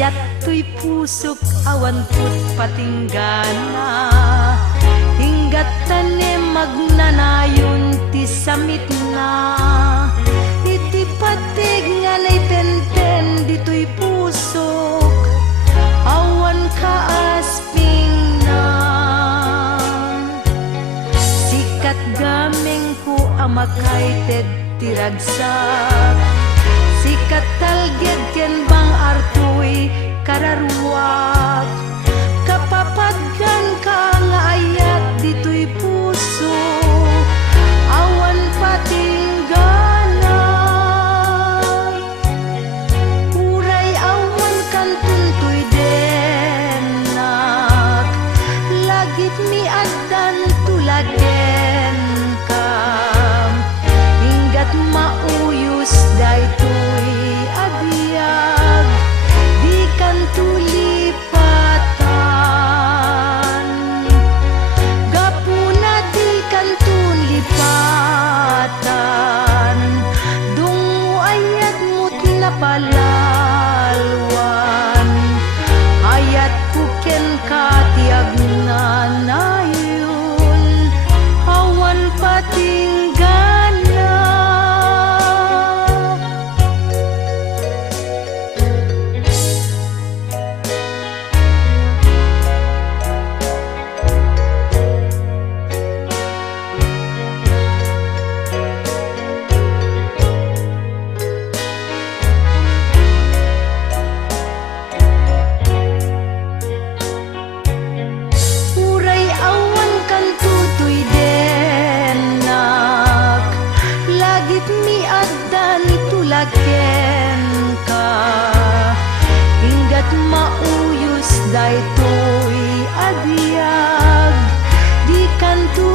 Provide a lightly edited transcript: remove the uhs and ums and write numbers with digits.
Yato'y pusok awan put patinggana, hinggat tanim magnanayon ti samit na. Iti patig nga na'y penten dito'y pusok awan kaasping na. Sikat gameng ko amakay ted tiragsak, sikat talged ken bang artoy kararuak. Kapapaggan ka nga ayat dito'y puso awan patinggana. Uray awan kantun to'y denak, lagit mi addan tulagen ka, hinggat mauyos daytoy agbyag di kanto lipatan. Gapuna di kanto lipatan, dungo ayat mo't napalalwan, ayat kuken katiag na nayon awan patinggana. Uray awan kanto to'y denak, lagit mi addan tulaken ka, hinggat mauyos daytoy agbyag di kanto